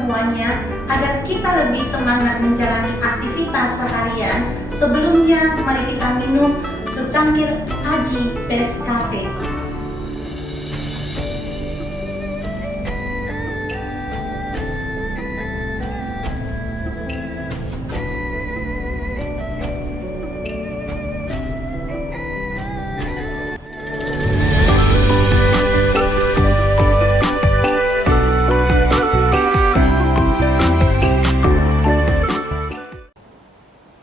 semuanya agar kita lebih semangat menjalani aktivitas seharian. Sebelumnya, mari kita minum secangkir Aji Best Cafe.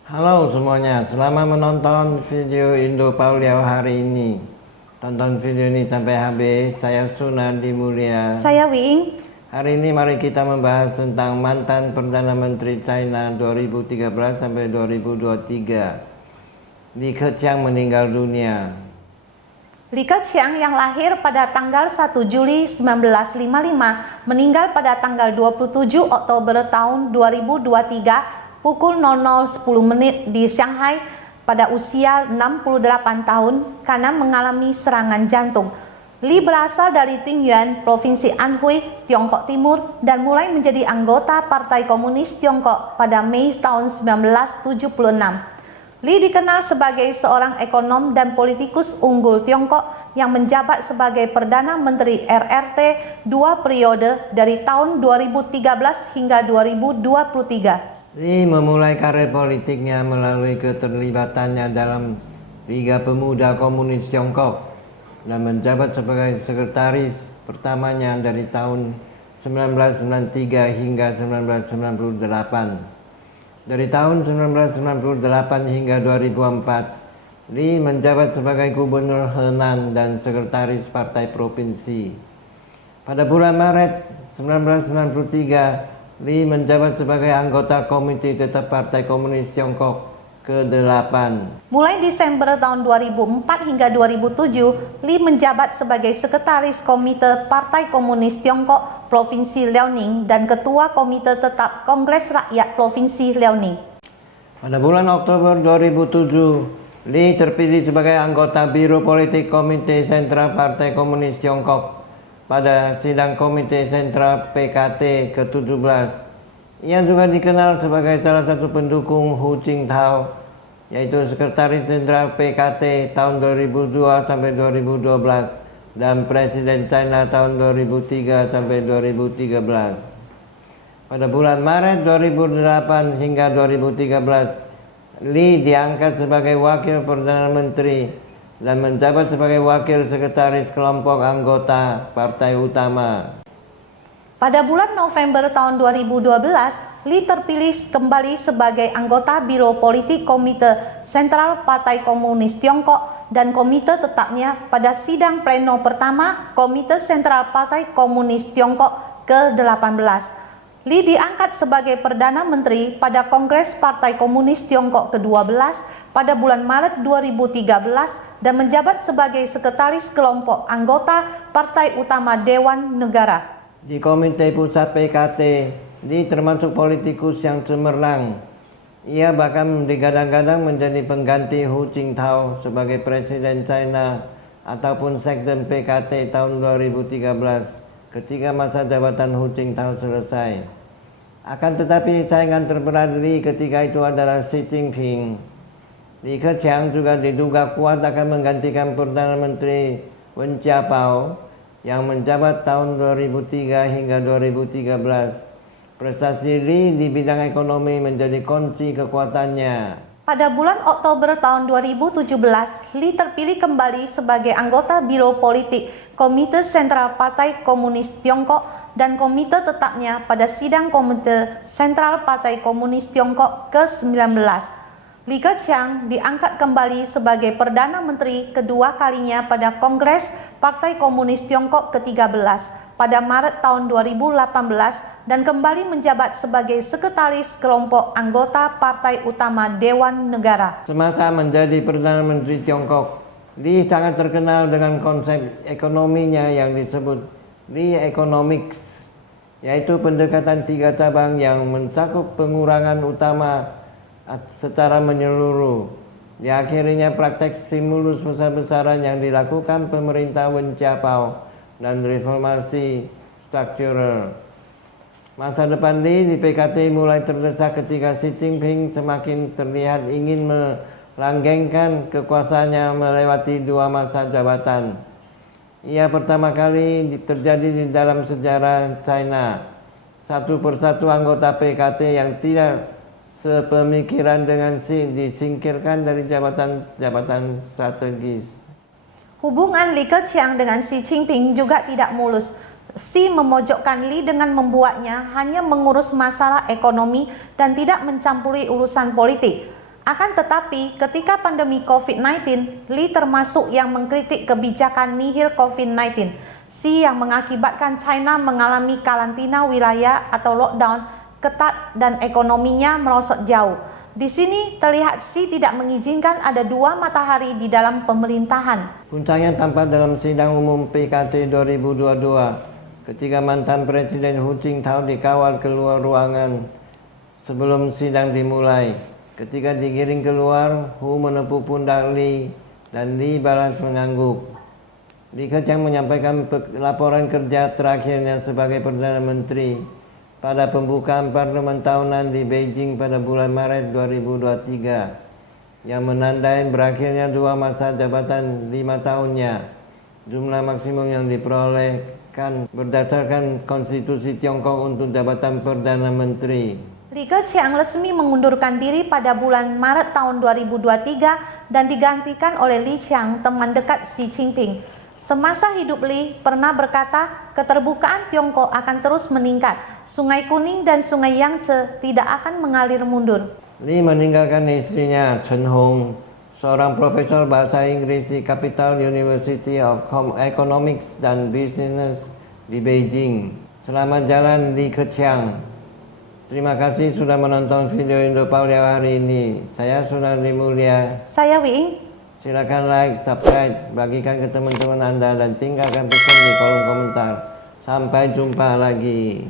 Halo semuanya, selamat menonton video Indo Pauliau hari ini. Tonton video ini sampai habis. Saya Sunardi Mulia. Saya Wing. Hari ini mari kita membahas tentang mantan Perdana Menteri China 2013 sampai 2023. Li Keqiang meninggal dunia. Li Keqiang yang lahir pada tanggal 1 Juli 1955 meninggal pada tanggal 27 Oktober tahun 2023 pukul 00.10 di Shanghai pada usia 68 tahun karena mengalami serangan jantung. Li berasal dari Tingyuan, Provinsi Anhui, Tiongkok Timur dan mulai menjadi anggota Partai Komunis Tiongkok pada Mei tahun 1976. Li dikenal sebagai seorang ekonom dan politikus unggul Tiongkok yang menjabat sebagai Perdana Menteri RRT 2 periode dari tahun 2013 hingga 2023. Li memulai karir politiknya melalui keterlibatannya dalam Liga Pemuda Komunis Tiongkok dan menjabat sebagai sekretaris pertamanya dari tahun 1993 hingga 1998. Dari tahun 1998 hingga 2004, Li menjabat sebagai Gubernur Henan dan Sekretaris Partai Provinsi. Pada bulan Maret 1993, Li menjabat sebagai anggota Komite Tetap Partai Komunis Tiongkok ke-8. Mulai Desember tahun 2004 hingga 2007, Li menjabat sebagai Sekretaris Komite Partai Komunis Tiongkok Provinsi Liaoning dan Ketua Komite Tetap Kongres Rakyat Provinsi Liaoning. Pada bulan Oktober 2007, Li terpilih sebagai anggota Biro Politik Komite Sentral Partai Komunis Tiongkok pada sidang Komite Sentral PKT ke-17. Ia juga dikenal sebagai salah satu pendukung Hu Jintao, yaitu Sekretaris Jenderal PKT tahun 2002 sampai 2012 dan Presiden China tahun 2003 sampai 2013. Pada bulan Maret 2008 hingga 2013, Li diangkat sebagai Wakil Perdana Menteri dan menjabat sebagai Wakil Sekretaris Kelompok Anggota Partai Utama. Pada bulan November tahun 2012, Li terpilih kembali sebagai anggota Biro Politik Komite Sentral Partai Komunis Tiongkok dan komite tetapnya pada sidang pleno pertama Komite Sentral Partai Komunis Tiongkok ke-18. Li diangkat sebagai Perdana Menteri pada Kongres Partai Komunis Tiongkok ke-12 pada bulan Maret 2013 dan menjabat sebagai Sekretaris Kelompok Anggota Partai Utama Dewan Negara. Di Komite Pusat PKT, Li termasuk politikus yang cemerlang. Ia bahkan digadang-gadang menjadi pengganti Hu Jintao sebagai Presiden China ataupun Sekjen PKT tahun 2013 ketika masa jabatan Hu Jintao selesai. Akan tetapi saingan terberat Li ketika itu adalah Xi Jinping. Li Keqiang juga diduga kuat akan menggantikan Perdana Menteri Wen Jiabao yang menjabat tahun 2003 hingga 2013. Prestasi Li di bidang ekonomi menjadi kunci kekuatannya. Pada bulan Oktober tahun 2017, Li terpilih kembali sebagai anggota Biro Politik Komite Sentral Partai Komunis Tiongkok dan komite tetapnya pada sidang Komite Sentral Partai Komunis Tiongkok ke-19. Li Keqiang diangkat kembali sebagai Perdana Menteri kedua kalinya pada Kongres Partai Komunis Tiongkok ke-13 pada Maret tahun 2018 dan kembali menjabat sebagai Sekretaris Kelompok Anggota Partai Utama Dewan Negara. Semasa menjadi Perdana Menteri Tiongkok, Li sangat terkenal dengan konsep ekonominya yang disebut Li Economics, yaitu pendekatan 3 cabang yang mencakup pengurangan utama secara menyeluruh. Diakhirinya praktek stimulus besar-besaran yang dilakukan pemerintah Wen Jiabao dan reformasi struktural. Masa depan Li di PKT mulai terdesak ketika Xi Jinping semakin terlihat ingin melanggengkan kekuasaannya melewati 2 masa jabatan. Ia pertama kali terjadi di dalam sejarah China. Satu persatu anggota PKT yang tidak sepemikiran dengan Xi disingkirkan dari jabatan-jabatan strategis. Hubungan Li Keqiang dengan Xi Jinping juga tidak mulus. Xi memojokkan Li dengan membuatnya hanya mengurus masalah ekonomi dan tidak mencampuri urusan politik. Akan tetapi, ketika pandemi COVID-19, Li termasuk yang mengkritik kebijakan nihil COVID-19. Xi yang mengakibatkan China mengalami karantina wilayah atau lockdown ketat dan ekonominya merosot jauh. Di sini terlihat Xi tidak mengizinkan ada 2 matahari di dalam pemerintahan. Puncaknya tampak dalam sidang umum PKT 2022. Ketika mantan Presiden Hu Jintao dikawal keluar ruangan sebelum sidang dimulai. Ketika digiring keluar, Hu menepuk pundak Li dan Li balas mengangguk. Li Keqiang menyampaikan laporan kerja terakhirnya sebagai Perdana Menteri pada pembukaan parlemen tahunan di Beijing pada bulan Maret 2023 yang menandai berakhirnya 2 masa jabatan 5 tahunnya. Jumlah maksimum yang diperolehkan berdasarkan konstitusi Tiongkok untuk jabatan Perdana Menteri. Li Keqiang resmi mengundurkan diri pada bulan Maret tahun 2023 dan digantikan oleh Li Qiang, teman dekat Xi Jinping. Semasa hidup Li pernah berkata, keterbukaan Tiongkok akan terus meningkat. Sungai Kuning dan Sungai Yangtze tidak akan mengalir mundur. Li meninggalkan istrinya Chen Hong, seorang profesor bahasa Inggris di Capital University of Economics dan Business di Beijing. Selamat jalan Li Keqiang. Terima kasih sudah menonton video Indo-Paulia hari ini. Saya Sunardi Mulia. Saya Wiing. Silakan like, subscribe, bagikan ke teman-teman Anda dan tinggalkan pesan di kolom komentar. Sampai jumpa lagi.